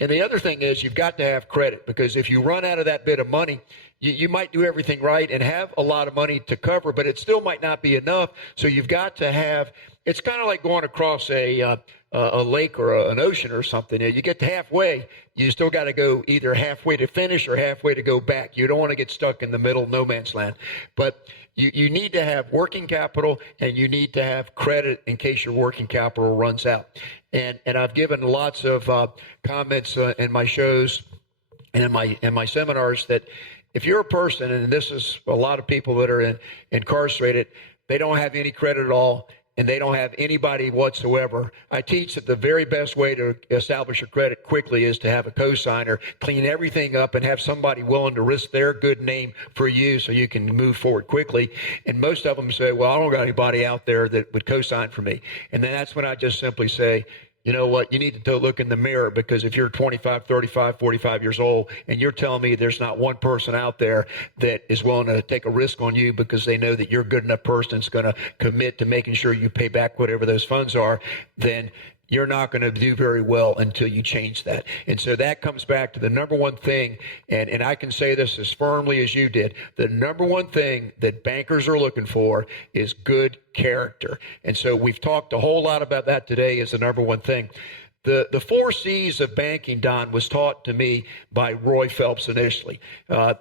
And the other thing is you've got to have credit, because if you run out of that bit of money, you might do everything right and have a lot of money to cover, but it still might not be enough. So you've got to have, it's kind of like going across a lake or an ocean or something. You get to halfway, you still got to go either halfway to finish or halfway to go back. You don't want to get stuck in the middle, no man's land. But you need to have working capital, and you need to have credit in case your working capital runs out. And I've given lots of comments in my shows and in my seminars that if you're a person, and this is a lot of people that are incarcerated, they don't have any credit at all, and they don't have anybody whatsoever. I teach that the very best way to establish your credit quickly is to have a cosigner, clean everything up, and have somebody willing to risk their good name for you so you can move forward quickly. And most of them say, well, I don't got anybody out there that would cosign for me. And then that's when I just simply say, you know what, you need to look in the mirror, because if you're 25, 35, 45 years old and you're telling me there's not one person out there that is willing to take a risk on you because they know that you're a good enough person that's going to commit to making sure you pay back whatever those funds are, then you're not going to do very well until you change that. And so that comes back to the number one thing, and I can say this as firmly as you did, the number one thing that bankers are looking for is good character. And so we've talked a whole lot about that today as the number one thing. The 4 C's of banking, Don, was taught to me by Roy Phelps initially.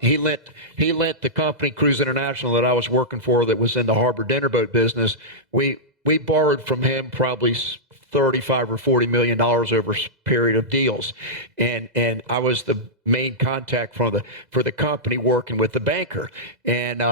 He lent the company, Cruise International, that I was working for, that was in the harbor dinner boat business. We borrowed from him probably $35 or $40 million over a period of deals, and I was the main contact for the company working with the banker. And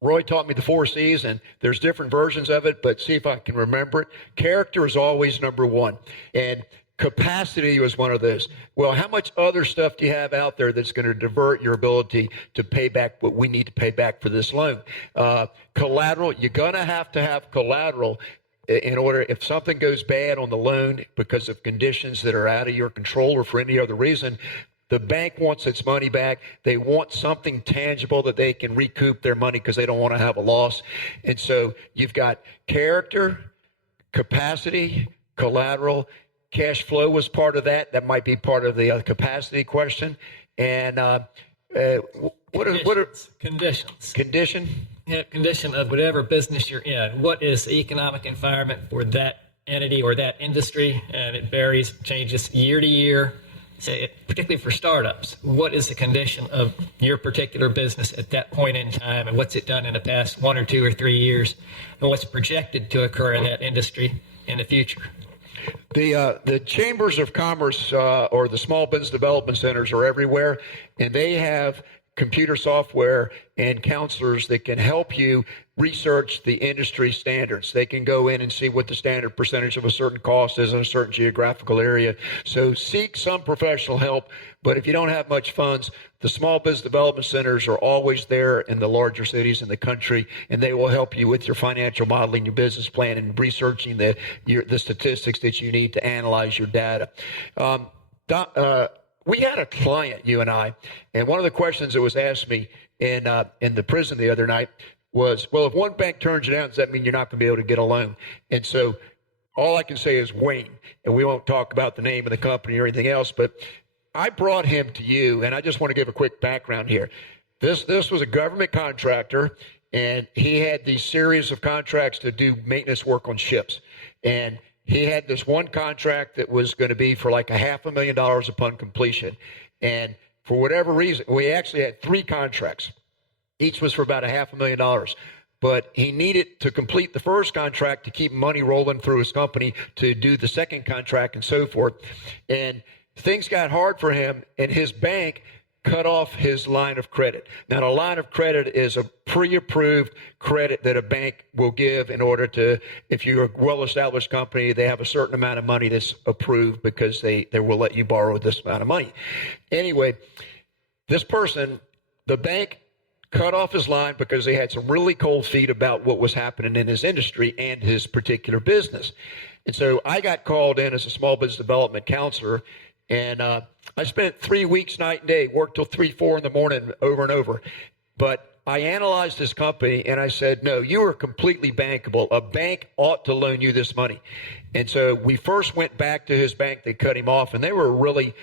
Roy taught me the 4 C's, and there's different versions of it, but see if I can remember it. Character is always number one, and capacity was one of those. Well, how much other stuff do you have out there that's going to divert your ability to pay back what we need to pay back for this loan? Collateral, you're going to have collateral in order, if something goes bad on the loan because of conditions that are out of your control or for any other reason, the bank wants its money back. They want something tangible that they can recoup their money because they don't want to have a loss. And so you've got character, capacity, collateral. Cash flow was part of that. That might be part of the capacity question. And what are conditions? Condition? Yeah, condition of whatever business you're in. What is the economic environment for that entity or that industry? And it varies, changes year to year. Say, particularly for startups, what is the condition of your particular business at that point in time, and what's it done in the past 1 or 2 or 3 years, and what's projected to occur in that industry in the future? The chambers of commerce or the small business development centers are everywhere, and they have computer software and counselors that can help you research the industry standards. They can go in and see what the standard percentage of a certain cost is in a certain geographical area. So seek some professional help, but if you don't have much funds, the small business development centers are always there in the larger cities in the country, and they will help you with your financial modeling, your business plan, and researching the statistics that you need to analyze your data. We had a client, you and I, and one of the questions that was asked me in the prison the other night was, well, if one bank turns you down, does that mean you're not going to be able to get a loan? And so all I can say is Wayne, and we won't talk about the name of the company or anything else, but I brought him to you, and I just want to give a quick background here. This was a government contractor, and he had these series of contracts to do maintenance work on ships. And he had this one contract that was going to be for like $500,000 upon completion. And for whatever reason, we actually had 3 contracts. Each was for about $500,000. But he needed to complete the first contract to keep money rolling through his company to do the second contract and so forth. And things got hard for him, and his bank cut off his line of credit. Now, a line of credit is a pre-approved credit that a bank will give in order to, if you're a well-established company, they have a certain amount of money that's approved because they will let you borrow this amount of money. Anyway, this person, the bank cut off his line because they had some really cold feet about what was happening in his industry and his particular business. And so I got called in as a small business development counselor, and I spent 3 weeks, night and day, worked till 3, 4 in the morning over and over. But I analyzed this company and I said, no, you are completely bankable. A bank ought to loan you this money. And so we first went back to his bank. They cut him off, and they were really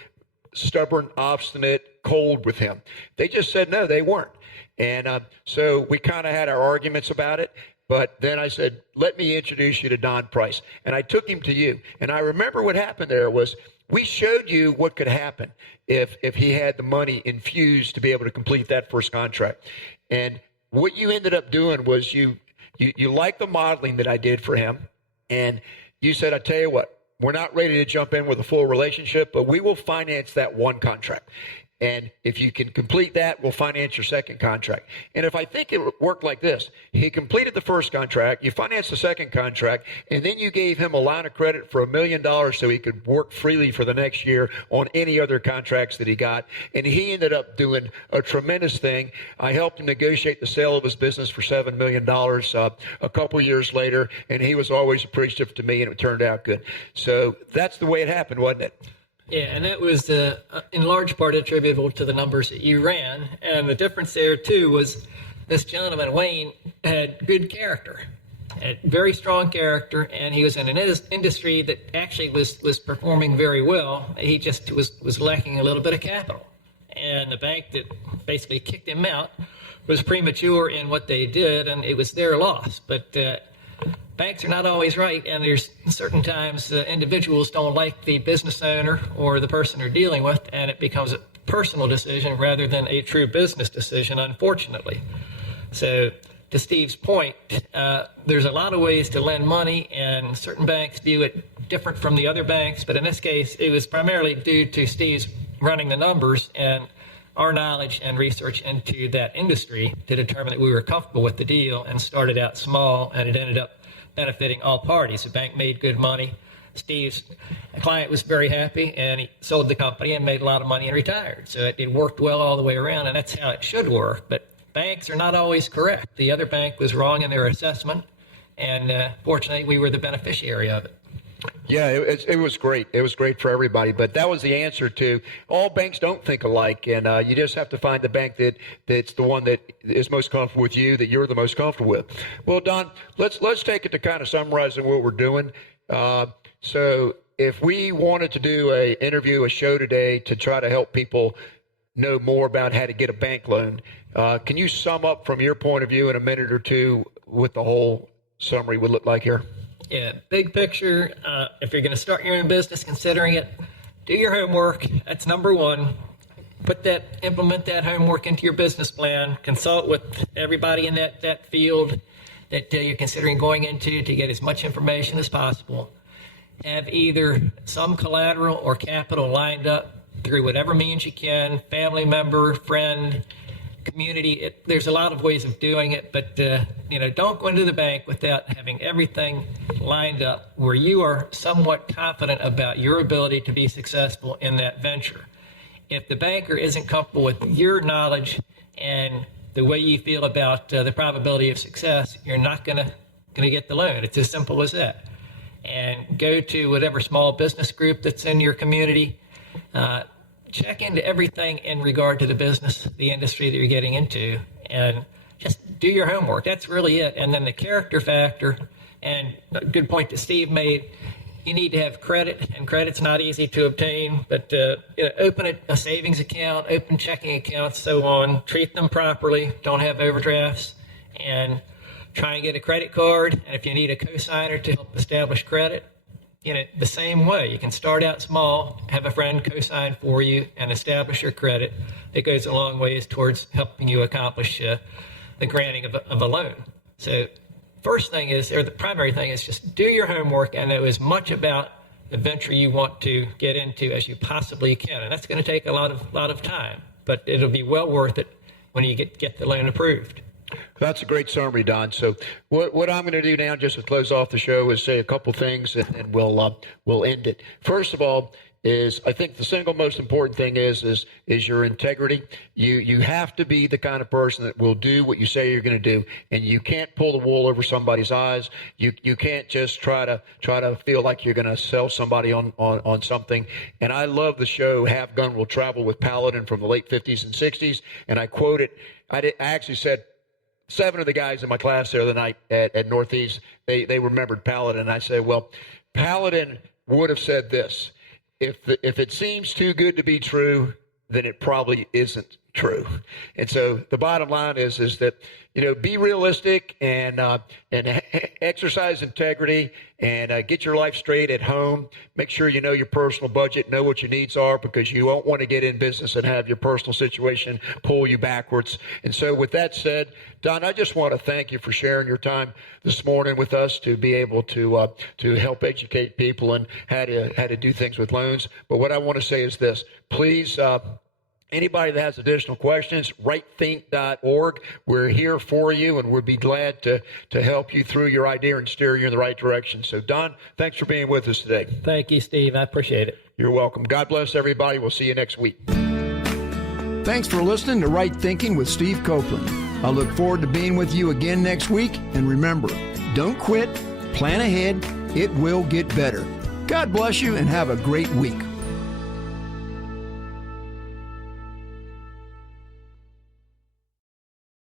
stubborn, obstinate, cold with him. They just said no, they weren't. And so we kind of had our arguments about it. But then I said, let me introduce you to Don Price. And I took him to you. And I remember what happened there was we showed you what could happen if he had the money infused to be able to complete that first contract. And what you ended up doing was you liked the modeling that I did for him. And you said, I tell you what, we're not ready to jump in with a full relationship, but we will finance that one contract. And if you can complete that, we'll finance your second contract. And if I think it worked like this, he completed the first contract, you financed the second contract, and then you gave him a line of credit for $1 million so he could work freely for the next year on any other contracts that he got. And he ended up doing a tremendous thing. I helped him negotiate the sale of his business for $7 million a couple years later, and he was always appreciative to me, and it turned out good. So that's the way it happened, wasn't it? Yeah, and that was in large part attributable to the numbers that you ran. And the difference there, too, was this gentleman, Wayne, had good character, had very strong character, and he was in an industry that actually was performing very well. He just was lacking a little bit of capital. And the bank that basically kicked him out was premature in what they did, and it was their loss. But banks are not always right, and there's certain times individuals don't like the business owner or the person they're dealing with, and it becomes a personal decision rather than a true business decision, unfortunately. So to Steve's point, there's a lot of ways to lend money, and certain banks view it different from the other banks, but in this case, it was primarily due to Steve's running the numbers and our knowledge and research into that industry to determine that we were comfortable with the deal, and started out small, and it ended up benefiting all parties. The bank made good money. Steve's client was very happy, and he sold the company and made a lot of money and retired. So it worked well all the way around, and that's how it should work. But banks are not always correct. The other bank was wrong in their assessment, and fortunately, we were the beneficiary of it. Yeah, it was great. It was great for everybody. But that was the answer to all banks don't think alike, and you just have to find the bank that's the one that is most comfortable with you, that you're the most comfortable with. Well, Don, let's take it to kind of summarizing what we're doing. So if we wanted to do a show today to try to help people know more about how to get a bank loan, can you sum up from your point of view in a minute or two what the whole summary would look like here? Yeah, big picture, if you're going to start your own business, considering it, do your homework. That's number one. Implement that homework into your business plan. Consult with everybody in that field that you're considering going into to get as much information as possible. Have either some collateral or capital lined up through whatever means you can, family member, friend, community. There's a lot of ways of doing it, but don't go into the bank without having everything lined up where you are somewhat confident about your ability to be successful in that venture. If the banker isn't comfortable with your knowledge and the way you feel about the probability of success, you're not going to get the loan. It's as simple as that. And go to whatever small business group that's in your community. Check into everything in regard to the business, the industry that you're getting into, and just do your homework. That's really it. And then the character factor, and a good point that Steve made, you need to have credit, and credit's not easy to obtain, but open a savings account, open checking accounts, so on. Treat them properly. Don't have overdrafts, and try and get a credit card. And if you need a cosigner to help establish credit, the same way. You can start out small, have a friend co-sign for you, and establish your credit. It goes a long ways towards helping you accomplish the granting of a loan. So first thing is, or the primary thing is, just do your homework and know as much about the venture you want to get into as you possibly can. And that's going to take a lot of time, but it'll be well worth it when you get the loan approved. That's a great summary, Don. So what I'm going to do now, just to close off the show, is say a couple things, and we'll end it. First of all, is I think the single most important thing is your integrity. You have to be the kind of person that will do what you say you're going to do, and you can't pull the wool over somebody's eyes. You can't just try to feel like you're going to sell somebody on something. And I love the show Have Gun Will Travel with Paladin from the late 50s and 60s, and I quote it. I actually said 7 of the guys in my class the other night at Northeast, they remembered Paladin. And I said, well, Paladin would have said this: if it seems too good to be true, then it probably isn't true. And so the bottom line is that, be realistic and exercise integrity and get your life straight at home. Make sure you know your personal budget, know what your needs are, because you won't want to get in business and have your personal situation pull you backwards. And so with that said, Don, I just want to thank you for sharing your time this morning with us to be able to help educate people and how to do things with loans. But what I want to say is this: please, anybody that has additional questions, rightthink.org. We're here for you, and we'd be glad to help you through your idea and steer you in the right direction. So, Don, thanks for being with us today. Thank you, Steve. I appreciate it. You're welcome. God bless everybody. We'll see you next week. Thanks for listening to Right Thinking with Steve Copeland. I look forward to being with you again next week. And remember, don't quit, plan ahead, it will get better. God bless you and have a great week.